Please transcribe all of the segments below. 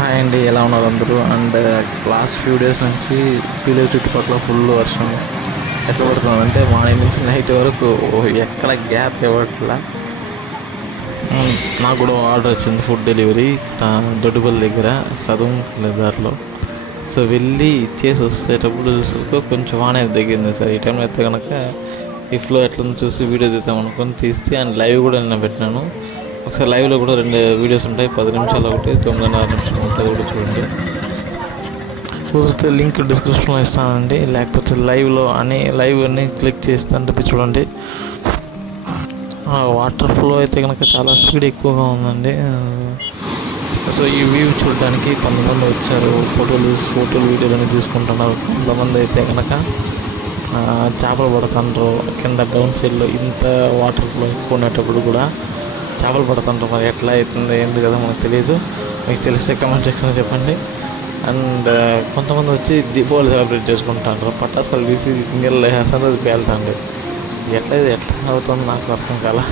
Hi అండి, ఎలా ఉన్నారు అందరూ? అండ్ లాస్ట్ ఫ్యూ డేస్ నుంచి పీలేరు చుట్టుపక్కల ఫుల్ వర్షం ఎట్లా పడుతుందంటే మార్నింగ్ నుంచి నైట్ వరకు ఎక్కడ గ్యాప్ ఇవ్వట్లా. నాకు కూడా ఆర్డర్ వచ్చింది ఫుడ్ డెలివరీ దొడ్డుపల్లి దగ్గర సదుం దారిలో. సో వెళ్ళి ఇచ్చేసి వస్తేటప్పుడు చూసుకో కొంచెం వానే తగ్గింది సార్. ఈ టైంలో అయితే కనుక ఈ ఫ్లో ఎట్లా చూసి వీడియో తీద్దాం అనుకొని తీస్తే అండ్ లైవ్ కూడా నేను పెట్టినాను. ఒకసారి లైవ్లో కూడా 2 వీడియోస్ ఉంటాయి, 10 నిమిషాలు ఒకటి, 9:30 నిమిషాలు ఉంటుంది, కూడా చూడండి. చూస్తే లింక్ డిస్క్రిప్షన్లో ఇస్తానండి, లేకపోతే లైవ్ అన్నీ క్లిక్ చేస్తుంటే చూడండి. వాటర్ ఫ్లో అయితే కనుక చాలా స్పీడ్ ఎక్కువగా ఉందండి. సో ఈ వ్యూ చూడడానికి కొంతమంది వచ్చారు, ఫోటోలు వీడియోలు తీసుకుంటున్నారు. కొంతమంది అయితే కనుక చేపలు పడుతుండ్రు కింద డౌన్ సైడ్లో. ఇంత వాటర్ ఫ్లో ఎక్కువ ఉండేటప్పుడు కూడా చేపలు పడుతుంటారు. మరి ఎట్లా అవుతుంది ఏంది కదా మనకు తెలియదు. మీకు తెలిస్తే కమెంట్ సెక్షన్లో చెప్పండి. అండ్ కొంతమంది వచ్చి దీపావళి సెలబ్రేట్ చేసుకుంటారు. పటాసులు తీసి నీళ్ళు వేస్తుంది, అది పేలుతుంది. ఎట్లా అవుతుంది నాకు అర్థం కాల.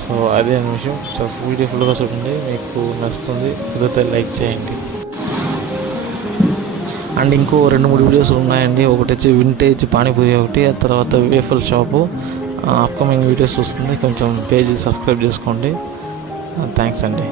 సో అదే విషయం. సో వీడియో ఫుల్గా చూడండి, మీకు నచ్చుతుంది. కుదిరితే లైక్ చేయండి. అండ్ ఇంకో 2-3 వీడియోస్ ఉన్నాయండి. ఒకటి వచ్చి వింటేజ్ పానీపూరి ఒకటి, ఆ తర్వాత వేఫల్ షాపు. అప్కమింగ్ వీడియోస్ వస్తుంది. కొంచెం పేజ్ సబ్స్క్రైబ్ చేసుకోండి. థ్యాంక్స్ అండి.